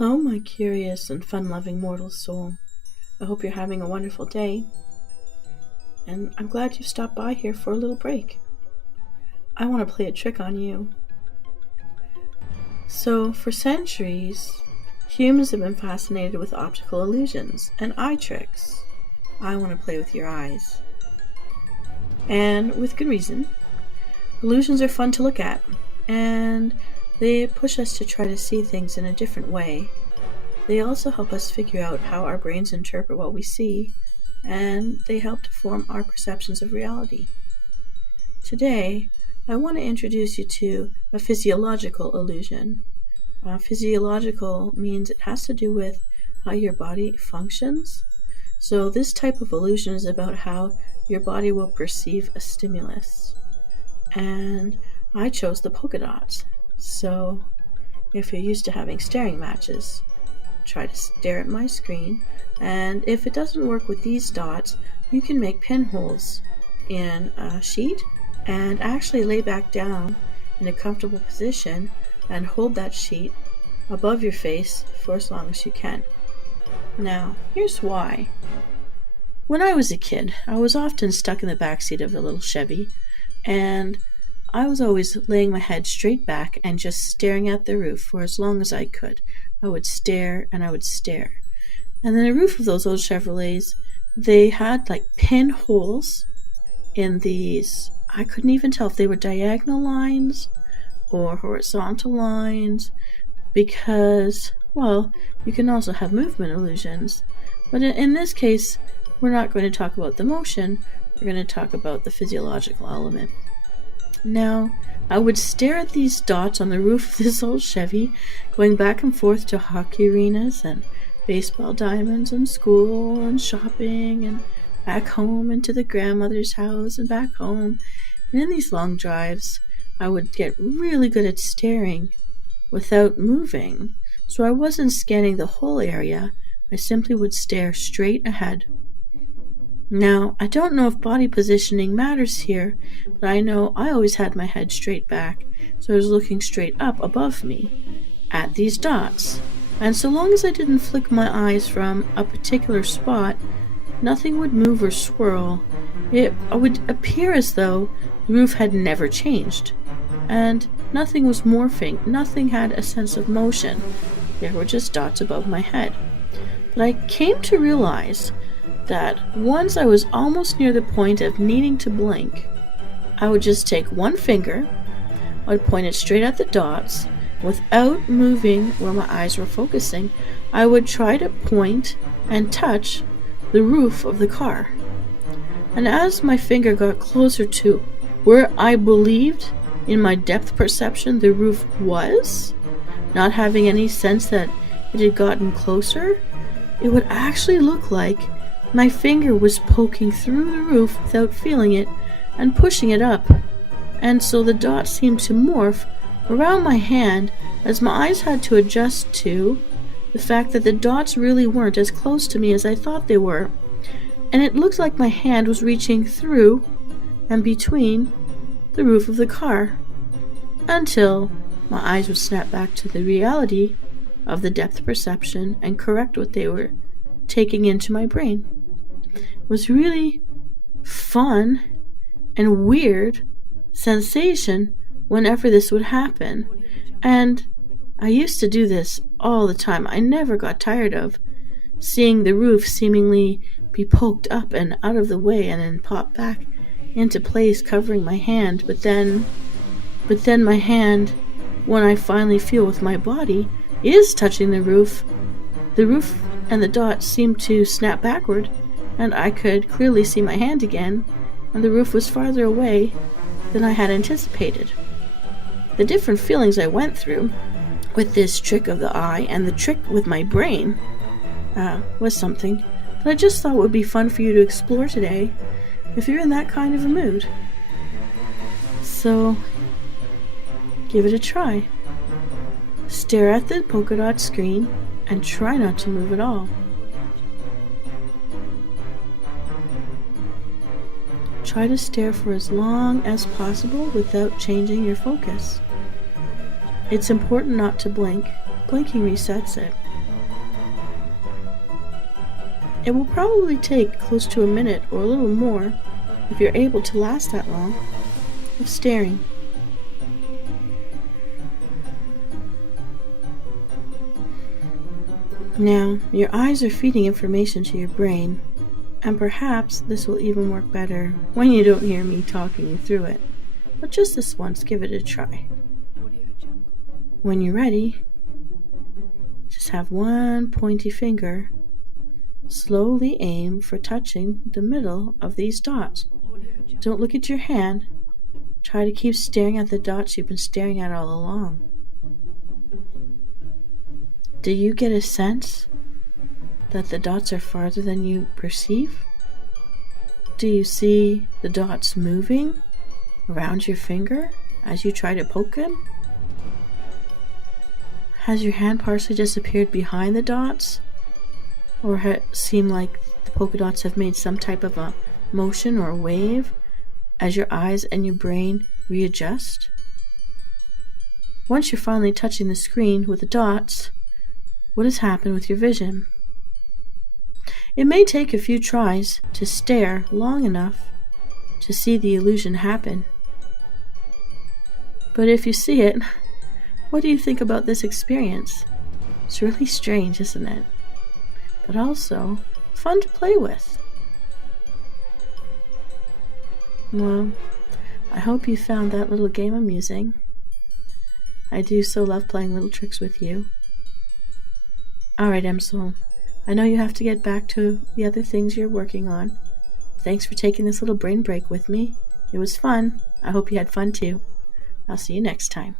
Hello, my curious and fun-loving mortal soul. I hope you're having a wonderful day, and I'm glad you stopped by here for a little break. I want to play a trick on you. So, for centuries, humans have been fascinated with optical illusions and eye tricks. I want to play with your eyes. And with good reason. Illusions are fun to look at, and they push us to try to see things in a different way. They also help us figure out how our brains interpret what we see, and they help to form our perceptions of reality. Today, I want to introduce you to a physiological illusion. Physiological means it has to do with how your body functions. So this type of illusion is about how your body will perceive a stimulus. And I chose the polka dots. So if you're used to having staring matches, try to stare at my screen, and if it doesn't work with these dots, you can make pinholes in a sheet and actually lay back down in a comfortable position and hold that sheet above your face for as long as you can. Now, here's why. When I was a kid, I was often stuck in the backseat of a little Chevy, and I was always laying my head straight back and just staring at the roof for as long as I could. I would stare and I would stare. And then the roof of those old Chevrolets, they had like pinholes in these. I couldn't even tell if they were diagonal lines or horizontal lines because, well, you can also have movement illusions. But in this case, we're not going to talk about the motion. We're going to talk about the physiological element. Now, I would stare at these dots on the roof of this old Chevy, going back and forth to hockey arenas and baseball diamonds and school and shopping and back home and to the grandmother's house and back home. And in these long drives, I would get really good at staring without moving. So I wasn't scanning the whole area. I simply would stare straight ahead. Now, I don't know if body positioning matters here, but I know I always had my head straight back, so I was looking straight up above me at these dots. And so long as I didn't flick my eyes from a particular spot, nothing would move or swirl. It would appear as though the roof had never changed, and nothing was morphing, nothing had a sense of motion. There were just dots above my head. But I came to realize that once I was almost near the point of needing to blink, I would just take one finger, I would point it straight at the dots, without moving where my eyes were focusing. I would try to point and touch the roof of the car. And as my finger got closer to where I believed in my depth perception the roof was, not having any sense that it had gotten closer, it would actually look like my finger was poking through the roof without feeling it and pushing it up. And so the dots seemed to morph around my hand as my eyes had to adjust to the fact that the dots really weren't as close to me as I thought they were. And it looked like my hand was reaching through and between the roof of the car until my eyes would snap back to the reality of the depth perception and correct what they were taking into my brain. It was really fun and weird sensation whenever this would happen. And I used to do this all the time. I never got tired of seeing the roof seemingly be poked up and out of the way and then pop back into place covering my hand. But then my hand, when I finally feel with my body, is touching the roof and the dots seemed to snap backward, and I could clearly see my hand again, and the roof was farther away than I had anticipated. The different feelings I went through with this trick of the eye and the trick with my brain was something that I just thought would be fun for you to explore today if you're in that kind of a mood. So, give it a try. Stare at the polka dot screen and try not to move at all. Try to stare for as long as possible without changing your focus. It's important not to blink. Blinking resets it. It will probably take close to a minute or a little more, if you're able to last that long, of staring. Now, your eyes are feeding information to your brain, and perhaps this will even work better when you don't hear me talking you through it. But just this once, give it a try. When you're ready, just have one pointy finger. Slowly aim for touching the middle of these dots. Don't look at your hand. Try to keep staring at the dots you've been staring at all along. Do you get a sense that the dots are farther than you perceive? Do you see the dots moving around your finger as you try to poke them? Has your hand partially disappeared behind the dots? Or it seem like the polka dots have made some type of a motion or a wave as your eyes and your brain readjust? Once you're finally touching the screen with the dots, what has happened with your vision? It may take a few tries to stare long enough to see the illusion happen. But if you see it, what do you think about this experience? It's really strange, isn't it? But also fun to play with. Well, I hope you found that little game amusing. I do so love playing little tricks with you. Alright, Emsel, I know you have to get back to the other things you're working on. Thanks for taking this little brain break with me. It was fun. I hope you had fun too. I'll see you next time.